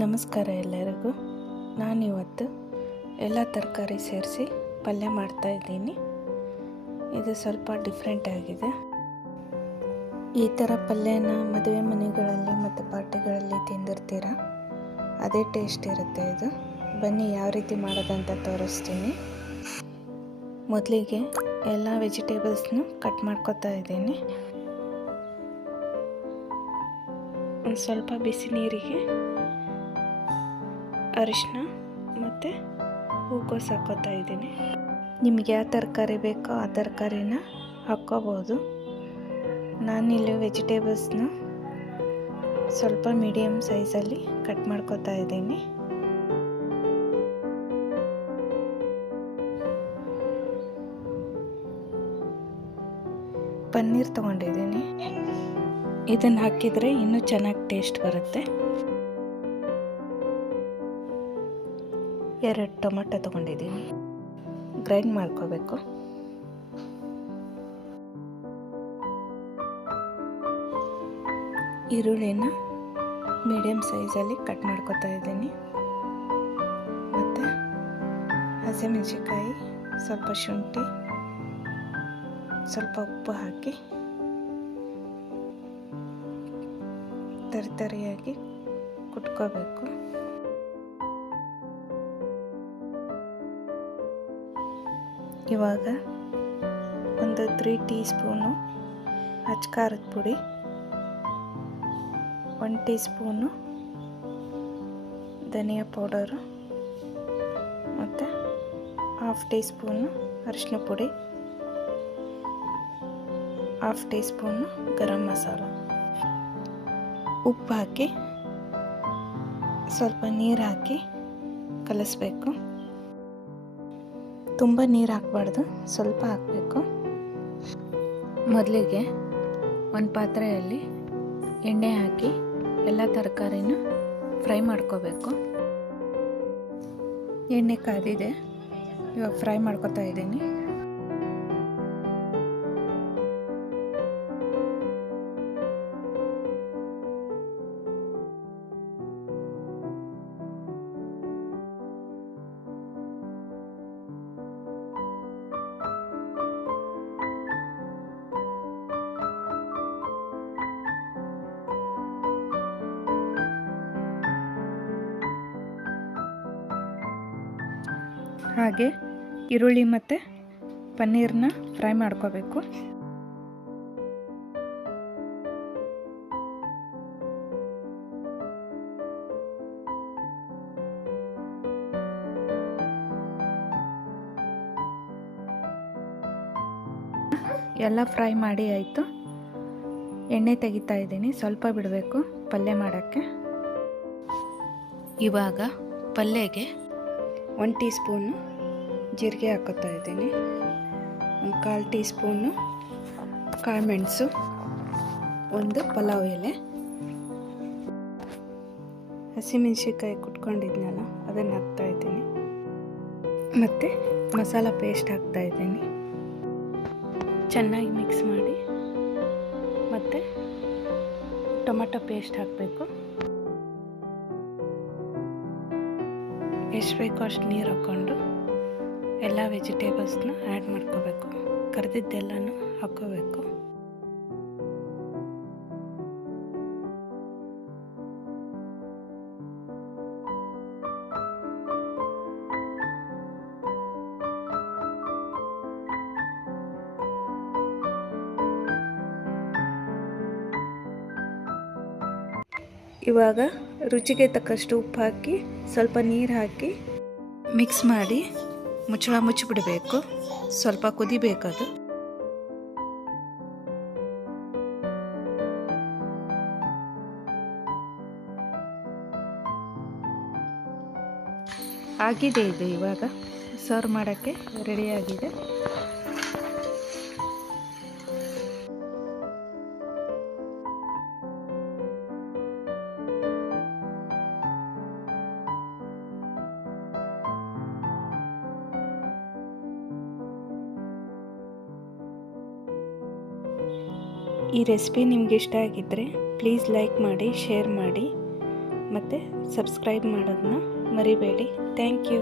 ನಮಸ್ಕಾರ ಎಲ್ಲರಿಗೂ. ನಾನಿವತ್ತು ಎಲ್ಲ ತರಕಾರಿ ಸೇರಿಸಿ ಪಲ್ಯ ಮಾಡ್ತಾಯಿದ್ದೀನಿ. ಇದು ಸ್ವಲ್ಪ ಡಿಫ್ರೆಂಟ್ ಆಗಿದೆ. ಈ ಥರ ಪಲ್ಯನ ಮದುವೆ ಮನೆಗಳಲ್ಲಿ ಮತ್ತು ಪಾರ್ಟಿಗಳಲ್ಲಿ ತಿಂದಿರ್ತೀರ. ಅದೇ ಟೇಸ್ಟ್ ಇರುತ್ತೆ ಇದು. ಬನ್ನಿ ಯಾವ ರೀತಿ ಮಾಡೋದಂತ ತೋರಿಸ್ತೀನಿ. ಮೊದಲಿಗೆ ಎಲ್ಲ ವೆಜಿಟೇಬಲ್ಸ್ನು ಕಟ್ ಮಾಡ್ಕೊತಾ ಇದ್ದೀನಿ. ಒಂದು ಸ್ವಲ್ಪ ಬಿಸಿ ನೀರಿಗೆ ಅರಿಶಿನ ಮತ್ತು ಹೂಕೋಸು ಹಾಕ್ಕೋತಾ ಇದ್ದೀನಿ. ನಿಮಗೆ ಯಾವ ತರಕಾರಿ ಬೇಕೋ ಆ ತರಕಾರಿನ ಹಾಕ್ಕೋಬೋದು. ನಾನಿಲ್ಲಿ ವೆಜಿಟೇಬಲ್ಸ್ನ ಸ್ವಲ್ಪ ಮೀಡಿಯಮ್ ಸೈಜಲ್ಲಿ ಕಟ್ ಮಾಡ್ಕೋತಾ ಇದ್ದೀನಿ. ಪನ್ನೀರ್ ತೊಗೊಂಡಿದ್ದೀನಿ. ಇದನ್ನು ಹಾಕಿದರೆ ಇನ್ನೂ ಚೆನ್ನಾಗಿ ಟೇಸ್ಟ್ ಬರುತ್ತೆ. 2 ಟೊಮೆಟೊ ತೊಗೊಂಡಿದ್ದೀನಿ. ಗ್ರೈಂಡ್ ಮಾಡ್ಕೋಬೇಕು. ಈರುಳ್ಳಿನ ಮೀಡಿಯಮ್ ಸೈಜಲ್ಲಿ ಕಟ್ ಮಾಡ್ಕೋತಾ ಇದ್ದೀನಿ. ಮತ್ತು ಹಸಿಮೆಣಸಿನ್ಕಾಯಿ, ಸ್ವಲ್ಪ ಶುಂಠಿ, ಸ್ವಲ್ಪ ಉಪ್ಪು ಹಾಕಿ ತರಿಯಾಗಿ ಕುಟ್ಕೋಬೇಕು. ಇವಾಗ ಒಂದು 3 ಟೀ ಸ್ಪೂನು ಅಚ್ಚ ಖಾರದ ಪುಡಿ, 1 ಟೀ ಸ್ಪೂನು ಧನಿಯಾ ಪೌಡರು ಮತ್ತು 1/2 ಟೀ ಸ್ಪೂನು ಅರಿಶಿನ ಪುಡಿ, 1/2 ಟೀ ಸ್ಪೂನು ಗರಂ ಮಸಾಲ, ಉಪ್ಪು ಹಾಕಿ ಸ್ವಲ್ಪ ನೀರು ಹಾಕಿ ಕಲಿಸ್ಬೇಕು. ತುಂಬ ನೀರು ಹಾಕಬಾರ್ದು, ಸ್ವಲ್ಪ ಹಾಕಬೇಕು. ಮೊದಲಿಗೆ ಒಂದು ಪಾತ್ರೆಯಲ್ಲಿ ಎಣ್ಣೆ ಹಾಕಿ ಎಲ್ಲ ತರಕಾರಿನ ಫ್ರೈ ಮಾಡ್ಕೋಬೇಕು. ಎಣ್ಣೆ ಕಾದಿದೆ, ಇವಾಗ ಫ್ರೈ ಮಾಡ್ಕೋತಾ ಇದ್ದೀನಿ. ಹಾಗೆ ಈರುಳ್ಳಿ ಮತ್ತು ಪನ್ನೀರನ್ನ ಫ್ರೈ ಮಾಡ್ಕೋಬೇಕು. ಎಲ್ಲ ಫ್ರೈ ಮಾಡಿ ಆಯಿತು. ಎಣ್ಣೆ ತೆಗಿತಾ ಇದ್ದೀನಿ. ಸ್ವಲ್ಪ ಬಿಡಬೇಕು ಪಲ್ಯ ಮಾಡೋಕ್ಕೆ. ಇವಾಗ ಪಲ್ಯಗೆ 1 ಟೀ ಸ್ಪೂನು ಜೀರಿಗೆ ಹಾಕೋತಾ ಇದ್ದೀನಿ. 1/4 ಟೀ ಸ್ಪೂನು ಕಾಳುಮೆಣಸು, 1 ಪಲಾವ್ ಎಲೆ, ಹಸಿಮೆಣಸಿನ್ಕಾಯಿ ಕುಟ್ಕೊಂಡಿದ್ನಲ್ಲ ಅದನ್ನು ಹಾಕ್ತಾ ಇದ್ದೀನಿ. ಮತ್ತು ಮಸಾಲ ಪೇಸ್ಟ್ ಹಾಕ್ತಾ ಇದ್ದೀನಿ. ಚೆನ್ನಾಗಿ ಮಿಕ್ಸ್ ಮಾಡಿ ಮತ್ತು ಟೊಮೆಟೊ ಪೇಸ್ಟ್ ಹಾಕಬೇಕು. ಎಷ್ಟು ಬೇಕೋ ಅಷ್ಟು ನೀರು ಹಾಕ್ಕೊಂಡು ಎಲ್ಲ ವೆಜಿಟೇಬಲ್ಸ್ನ ಆ್ಯಡ್ ಮಾಡ್ಕೋಬೇಕು. ಕರೆದಿದ್ದೆಲ್ಲನೂ ಹಾಕ್ಕೋಬೇಕು. ಇವಾಗ ರುಚಿಗೆ ತಕ್ಕಷ್ಟು ಉಪ್ಪು ಹಾಕಿ ಸ್ವಲ್ಪ ನೀರು ಹಾಕಿ ಮಿಕ್ಸ್ ಮಾಡಿ ಮುಚ್ಚಳ ಮುಚ್ಚಿಬಿಡಬೇಕು. ಸ್ವಲ್ಪ ಕುದಿಬೇಕದು. ಆಗಿದೆ ಇದು. ಇವಾಗ ಸರ್ವ್ ಮಾಡೋಕ್ಕೆ ರೆಡಿಯಾಗಿದೆ. ಈ ರೆಸಿಪಿ ನಿಮಗೆ ಇಷ್ಟ ಆಗಿದ್ದರೆ ಪ್ಲೀಸ್ ಲೈಕ್ ಮಾಡಿ, ಶೇರ್ ಮಾಡಿ ಮತ್ತು ಸಬ್ಸ್ಕ್ರೈಬ್ ಮಾಡೋದನ್ನ ಮರಿಬೇಡಿ. Thank you.